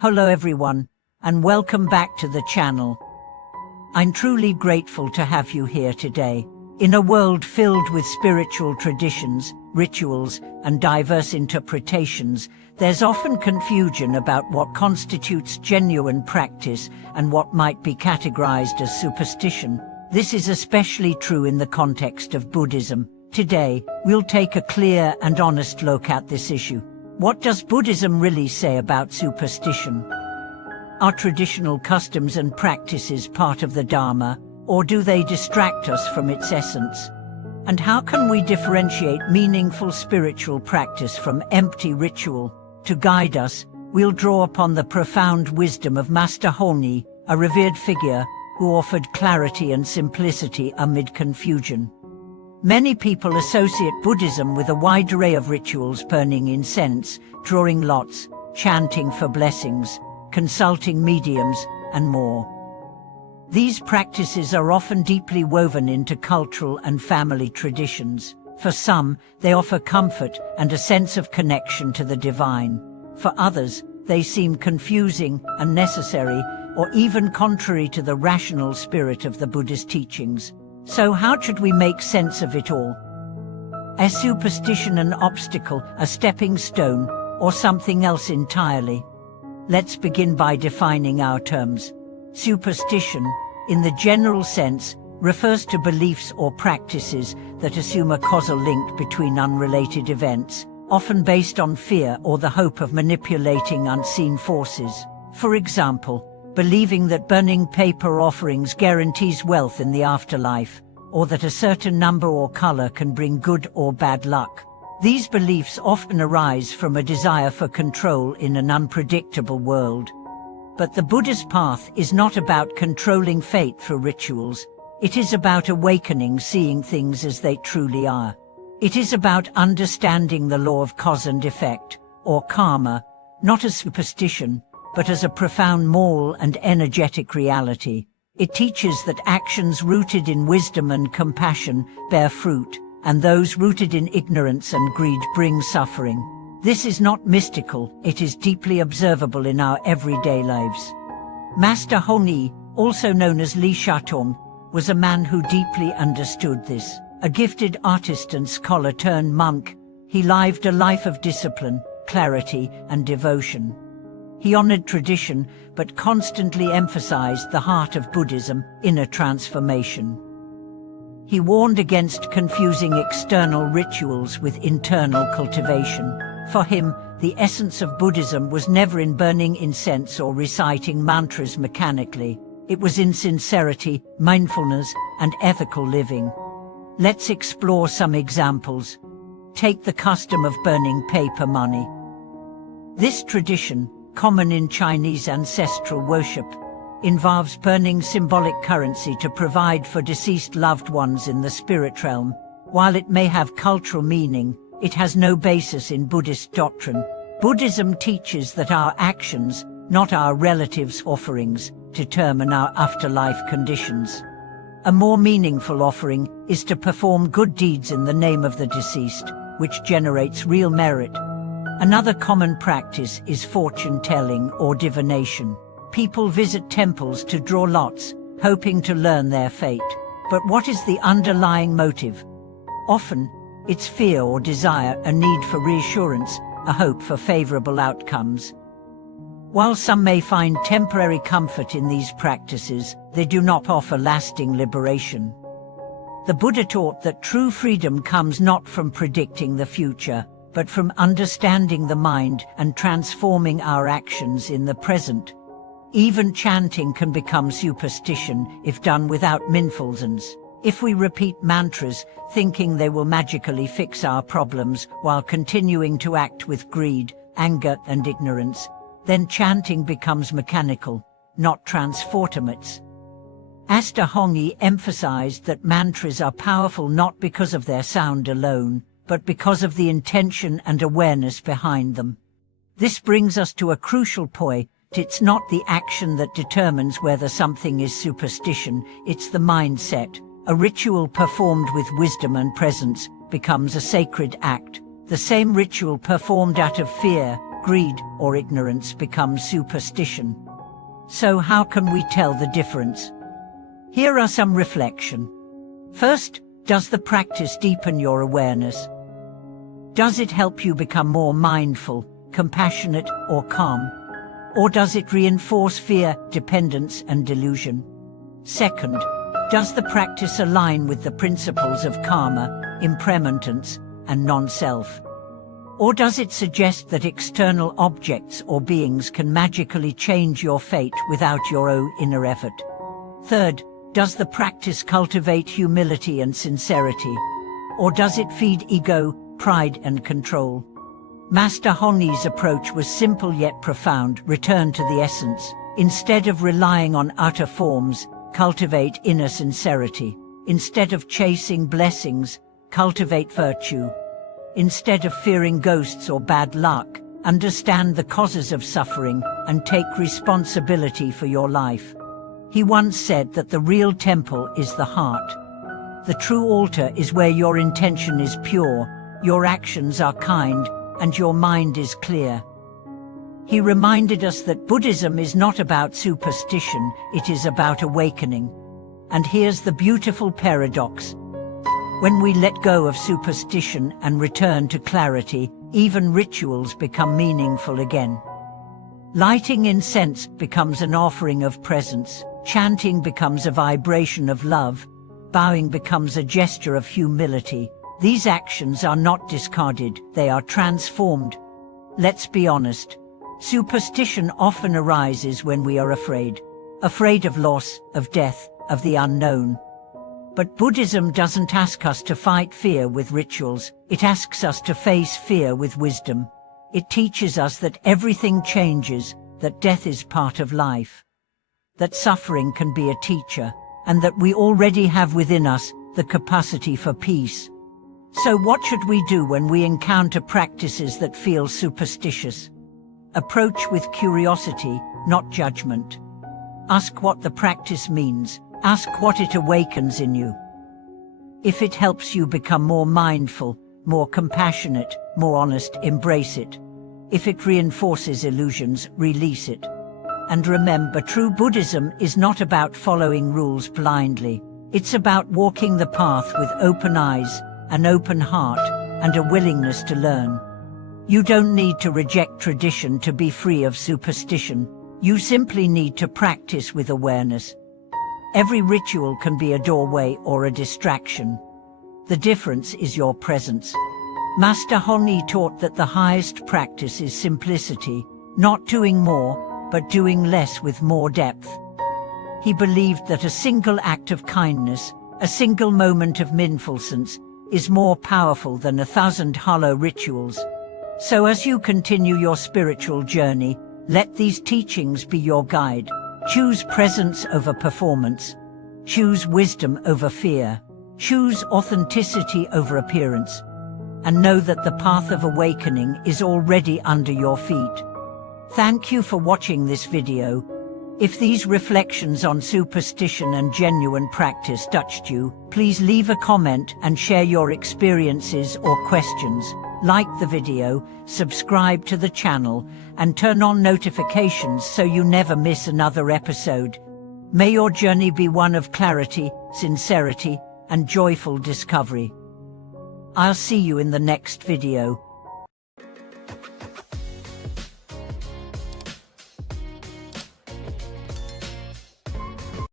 Hello everyone, and welcome back to the channel. I'm truly grateful to have you here today. In a world filled with spiritual traditions, rituals, and diverse interpretations, there's often confusion about what constitutes genuine practice and what might be categorized as superstition. This is especially true in the context of Buddhism. Today, we'll take a clear and honest look at this issue. What does Buddhism really say about superstition? Are traditional customs and practices part of the Dharma, or do they distract us from its essence? And how can we differentiate meaningful spiritual practice from empty ritual? To guide us, we'll draw upon the profound wisdom of Master Hongyi, a revered figure who offered clarity and simplicity amid confusion. Many people associate Buddhism with a wide array of rituals: burning incense, drawing lots, chanting for blessings, consulting mediums, and more. These practices are often deeply woven into cultural and family traditions. For some, they offer comfort and a sense of connection to the divine. For others, they seem confusing, unnecessary, or even contrary to the rational spirit of the Buddhist teachings. So how should we make sense of it all? Is superstition an obstacle, a stepping stone, or something else entirely? Let's begin by defining our terms. Superstition, in the general sense, refers to beliefs or practices that assume a causal link between unrelated events, often based on fear or the hope of manipulating unseen forces. For example, believing that burning paper offerings guarantees wealth in the afterlife, or that a certain number or color can bring good or bad luck. These beliefs often arise from a desire for control in an unpredictable world. But the Buddhist path is not about controlling fate through rituals. It is about awakening, seeing things as they truly are. It is about understanding the law of cause and effect, or karma, not as superstition, but as a profound moral and energetic reality. It teaches that actions rooted in wisdom and compassion bear fruit, and those rooted in ignorance and greed bring suffering. This is not mystical, it is deeply observable in our everyday lives. Master Hongyi, also known as Li Shatong, was a man who deeply understood this. A gifted artist and scholar turned monk, he lived a life of discipline, clarity, and devotion. He honored tradition, but constantly emphasized the heart of Buddhism, inner transformation. He warned against confusing external rituals with internal cultivation. For him, the essence of Buddhism was never in burning incense or reciting mantras mechanically. It was in sincerity, mindfulness, and ethical living. Let's explore some examples. Take the custom of burning paper money. This tradition, common in Chinese ancestral worship, involves burning symbolic currency to provide for deceased loved ones in the spirit realm. While it may have cultural meaning, it has no basis in Buddhist doctrine. Buddhism teaches that our actions, not our relatives' offerings, determine our afterlife conditions. A more meaningful offering is to perform good deeds in the name of the deceased, which generates real merit. Another common practice is fortune-telling or divination. People visit temples to draw lots, hoping to learn their fate. But what is the underlying motive? Often, it's fear or desire, a need for reassurance, a hope for favorable outcomes. While some may find temporary comfort in these practices, they do not offer lasting liberation. The Buddha taught that true freedom comes not from predicting the future, but from understanding the mind and transforming our actions in the present. Even chanting can become superstition if done without mindfulness. If we repeat mantras, thinking they will magically fix our problems while continuing to act with greed, anger, and ignorance, then chanting becomes mechanical, not transformative. Master Hongyi emphasized that mantras are powerful not because of their sound alone, but because of the intention and awareness behind them. This brings us to a crucial point. It's not the action that determines whether something is superstition, it's the mindset. A ritual performed with wisdom and presence becomes a sacred act. The same ritual performed out of fear, greed or ignorance becomes superstition. So how can we tell the difference? Here are some reflection. First, does the practice deepen your awareness? Does it help you become more mindful, compassionate, or calm? Or does it reinforce fear, dependence, and delusion? Second, does the practice align with the principles of karma, impermanence, and non-self? Or does it suggest that external objects or beings can magically change your fate without your own inner effort? Third, does the practice cultivate humility and sincerity? Or does it feed ego, pride, and control? Master Hongyi's approach was simple yet profound: return to the essence. Instead of relying on outer forms, cultivate inner sincerity. Instead of chasing blessings, cultivate virtue. Instead of fearing ghosts or bad luck, understand the causes of suffering and take responsibility for your life. He once said that the real temple is the heart. The true altar is where your intention is pure, your actions are kind, and your mind is clear. He reminded us that Buddhism is not about superstition, it is about awakening. And here's the beautiful paradox. When we let go of superstition and return to clarity, even rituals become meaningful again. Lighting incense becomes an offering of presence, chanting becomes a vibration of love, bowing becomes a gesture of humility. These actions are not discarded, they are transformed. Let's be honest. Superstition often arises when we are afraid. Afraid of loss, of death, of the unknown. But Buddhism doesn't ask us to fight fear with rituals, it asks us to face fear with wisdom. It teaches us that everything changes, that death is part of life, that suffering can be a teacher, and that we already have within us the capacity for peace. So what should we do when we encounter practices that feel superstitious? Approach with curiosity, not judgment. Ask what the practice means. Ask what it awakens in you. If it helps you become more mindful, more compassionate, more honest, embrace it. If it reinforces illusions, release it. And remember, true Buddhism is not about following rules blindly. It's about walking the path with open eyes, an open heart, and a willingness to learn. You don't need to reject tradition to be free of superstition. You simply need to practice with awareness. Every ritual can be a doorway or a distraction. The difference is your presence. Master Hongyi taught that the highest practice is simplicity, not doing more, but doing less with more depth. He believed that a single act of kindness, a single moment of mindfulness, is more powerful than 1,000 hollow rituals. So as you continue your spiritual journey, let these teachings be your guide. Choose presence over performance. Choose wisdom over fear. Choose authenticity over appearance. And know that the path of awakening is already under your feet. Thank you for watching this video. If these reflections on superstition and genuine practice touched you, please leave a comment and share your experiences or questions. Like the video, subscribe to the channel, and turn on notifications so you never miss another episode. May your journey be one of clarity, sincerity, and joyful discovery. I'll see you in the next video.